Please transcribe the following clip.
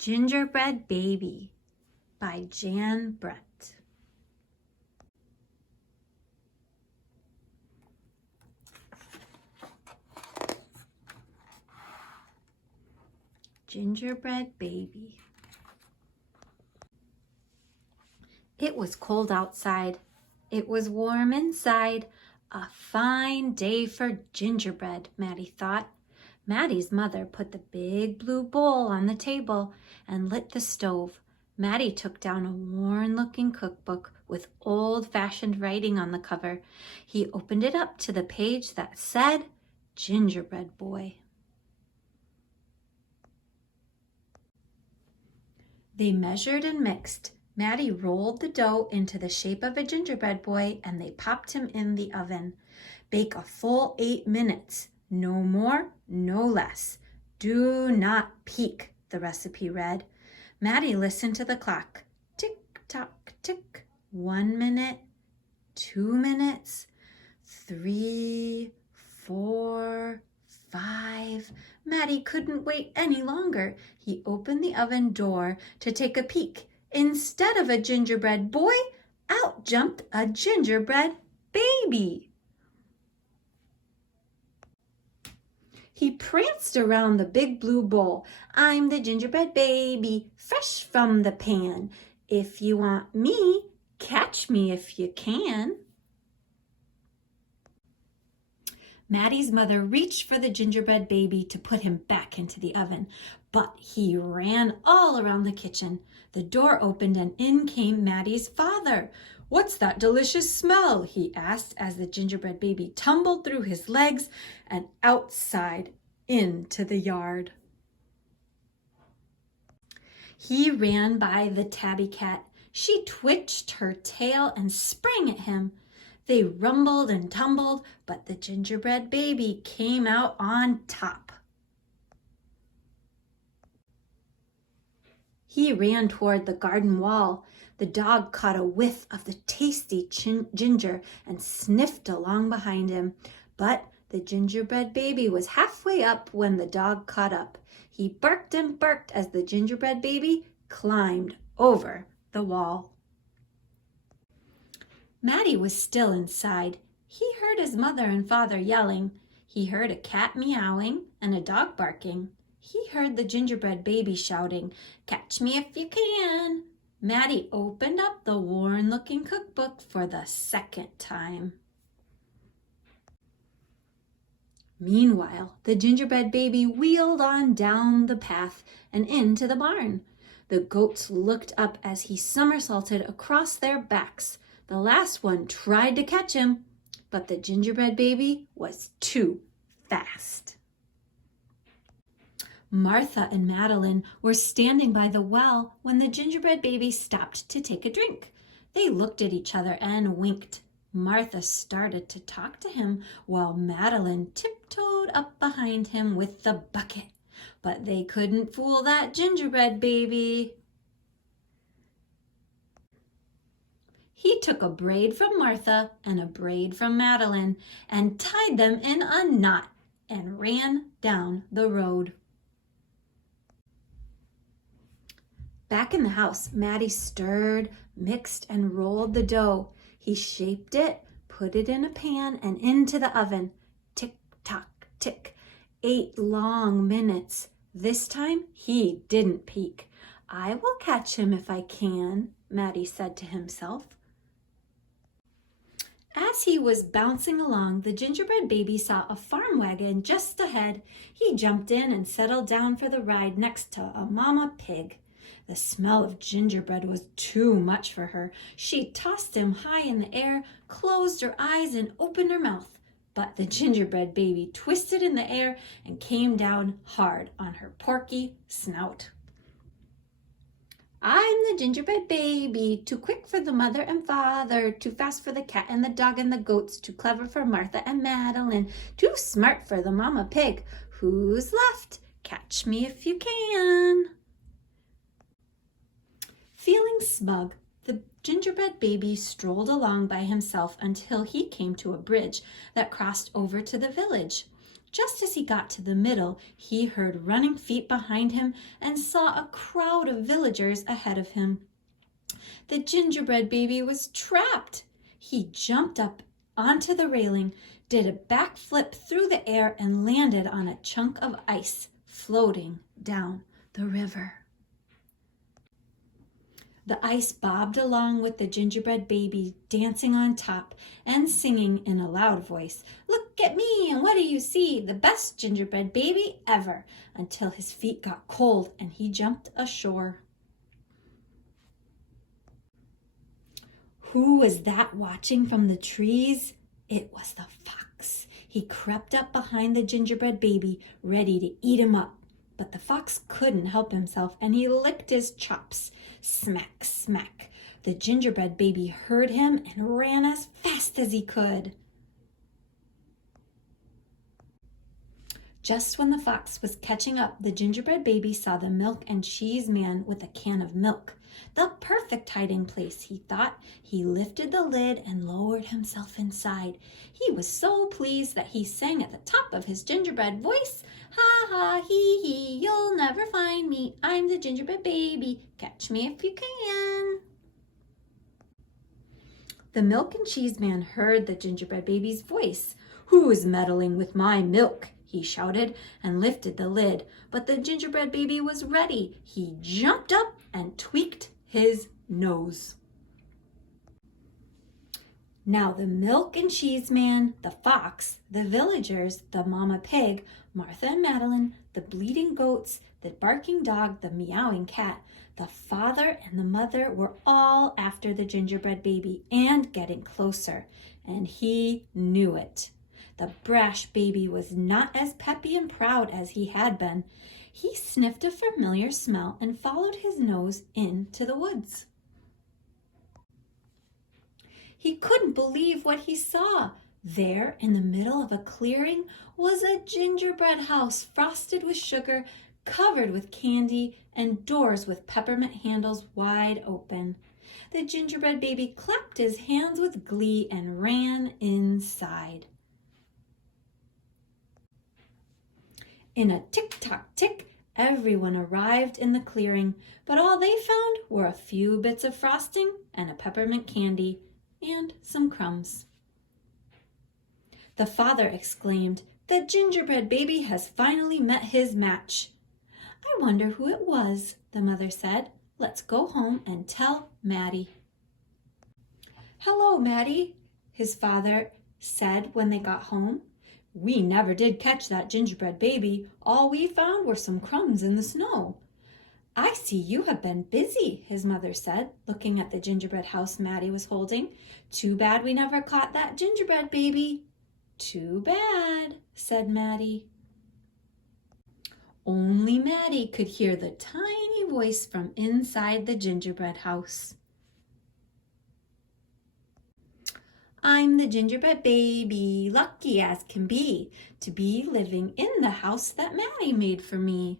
Gingerbread Baby by Jan Brett. Gingerbread Baby. It was cold outside. It was warm inside. A fine day for gingerbread, Maddie thought. Maddie's mother put the big blue bowl on the table and lit the stove. Maddie took down a worn-looking cookbook with old-fashioned writing on the cover. He opened it up to the page that said, Gingerbread Boy. They measured and mixed. Maddie rolled the dough into the shape of a gingerbread boy and they popped him in the oven. Bake a full 8 minutes. No more, no less. Do not peek, the recipe read. Maddie listened to the clock. Tick, tock, tick. 1 minute, 2 minutes, 3, 4, 5. Maddie couldn't wait any longer. He opened the oven door to take a peek. Instead of a gingerbread boy, out jumped a gingerbread baby. He pranced around the big blue bowl. I'm the gingerbread baby, fresh from the pan. If you want me, catch me if you can. Maddie's mother reached for the gingerbread baby to put him back into the oven, but he ran all around the kitchen. The door opened and in came Maddie's father. What's that delicious smell? He asked as the gingerbread baby tumbled through his legs and outside into the yard. He ran by the tabby cat. She twitched her tail and sprang at him. They rumbled and tumbled, but the gingerbread baby came out on top. He ran toward the garden wall. The dog caught a whiff of the tasty ginger and sniffed along behind him. But the gingerbread baby was halfway up when the dog caught up. He barked and barked as the gingerbread baby climbed over the wall. Maddie was still inside. He heard his mother and father yelling. He heard a cat meowing and a dog barking. He heard the gingerbread baby shouting, "Catch me if you can." Maddie opened up the worn-looking cookbook for the second time. Meanwhile, the gingerbread baby wheeled on down the path and into the barn. The goats looked up as he somersaulted across their backs. The last one tried to catch him, but the gingerbread baby was too fast. Martha and Madeline were standing by the well when the gingerbread baby stopped to take a drink. They looked at each other and winked. Martha started to talk to him while Madeline tiptoed up behind him with the bucket. But they couldn't fool that gingerbread baby. He took a braid from Martha and a braid from Madeline and tied them in a knot and ran down the road. Back in the house, Maddie stirred, mixed, and rolled the dough. He shaped it, put it in a pan, and into the oven. Tick, tock, tick. 8 long minutes. This time, he didn't peek. I will catch him if I can, Maddie said to himself. As he was bouncing along, the gingerbread baby saw a farm wagon just ahead. He jumped in and settled down for the ride next to a mama pig. The smell of gingerbread was too much for her. She tossed him high in the air, closed her eyes, and opened her mouth. But the gingerbread baby twisted in the air and came down hard on her porky snout. I'm the gingerbread baby, too quick for the mother and father, too fast for the cat and the dog and the goats, too clever for Martha and Madeline, too smart for the mama pig. Who's left? Catch me if you can. Feeling smug, the gingerbread baby strolled along by himself until he came to a bridge that crossed over to the village. Just as he got to the middle, he heard running feet behind him and saw a crowd of villagers ahead of him. The gingerbread baby was trapped. He jumped up onto the railing, did a backflip through the air, and landed on a chunk of ice floating down the river. The ice bobbed along with the gingerbread baby dancing on top and singing in a loud voice, "Look at me, and what do you see? The best gingerbread baby ever," until his feet got cold and he jumped ashore. Who was that watching from the trees? It was the fox. He crept up behind the gingerbread baby, ready to eat him up. But the fox couldn't help himself, and he licked his chops. Smack, smack. The gingerbread baby heard him and ran as fast as he could. Just when the fox was catching up, the gingerbread baby saw the milk and cheese man with a can of milk. The perfect hiding place, he thought. He lifted the lid and lowered himself inside. He was so pleased that he sang at the top of his gingerbread voice, "Ha ha hee hee, you'll never find me. I'm the gingerbread baby. Catch me if you can." The milk and cheese man heard the gingerbread baby's voice. "Who's meddling with my milk?" he shouted and lifted the lid. But the gingerbread baby was ready. He jumped up and tweaked his nose. Now the milk and cheese man, the fox, the villagers, the mama pig, Martha and Madeline, the bleating goats, the barking dog, the meowing cat, the father and the mother were all after the gingerbread baby and getting closer, and he knew it. The brash baby was not as peppy and proud as he had been. He sniffed a familiar smell and followed his nose into the woods. He couldn't believe what he saw. There, in the middle of a clearing, was a gingerbread house frosted with sugar, covered with candy, and doors with peppermint handles wide open. The gingerbread baby clapped his hands with glee and ran inside. In a tick-tock-tick, everyone arrived in the clearing, but all they found were a few bits of frosting and a peppermint candy and some crumbs. The father exclaimed, "The gingerbread baby has finally met his match." "I wonder who it was," the mother said. "Let's go home and tell Maddie." "Hello, Maddie," his father said when they got home. "We never did catch that gingerbread baby. All we found were some crumbs in the snow." "I see you have been busy," his mother said, looking at the gingerbread house Maddie was holding. "Too bad we never caught that gingerbread baby." "Too bad," said Maddie. Only Maddie could hear the tiny voice from inside the gingerbread house. "I'm the gingerbread baby, lucky as can be, to be living in the house that Maddie made for me."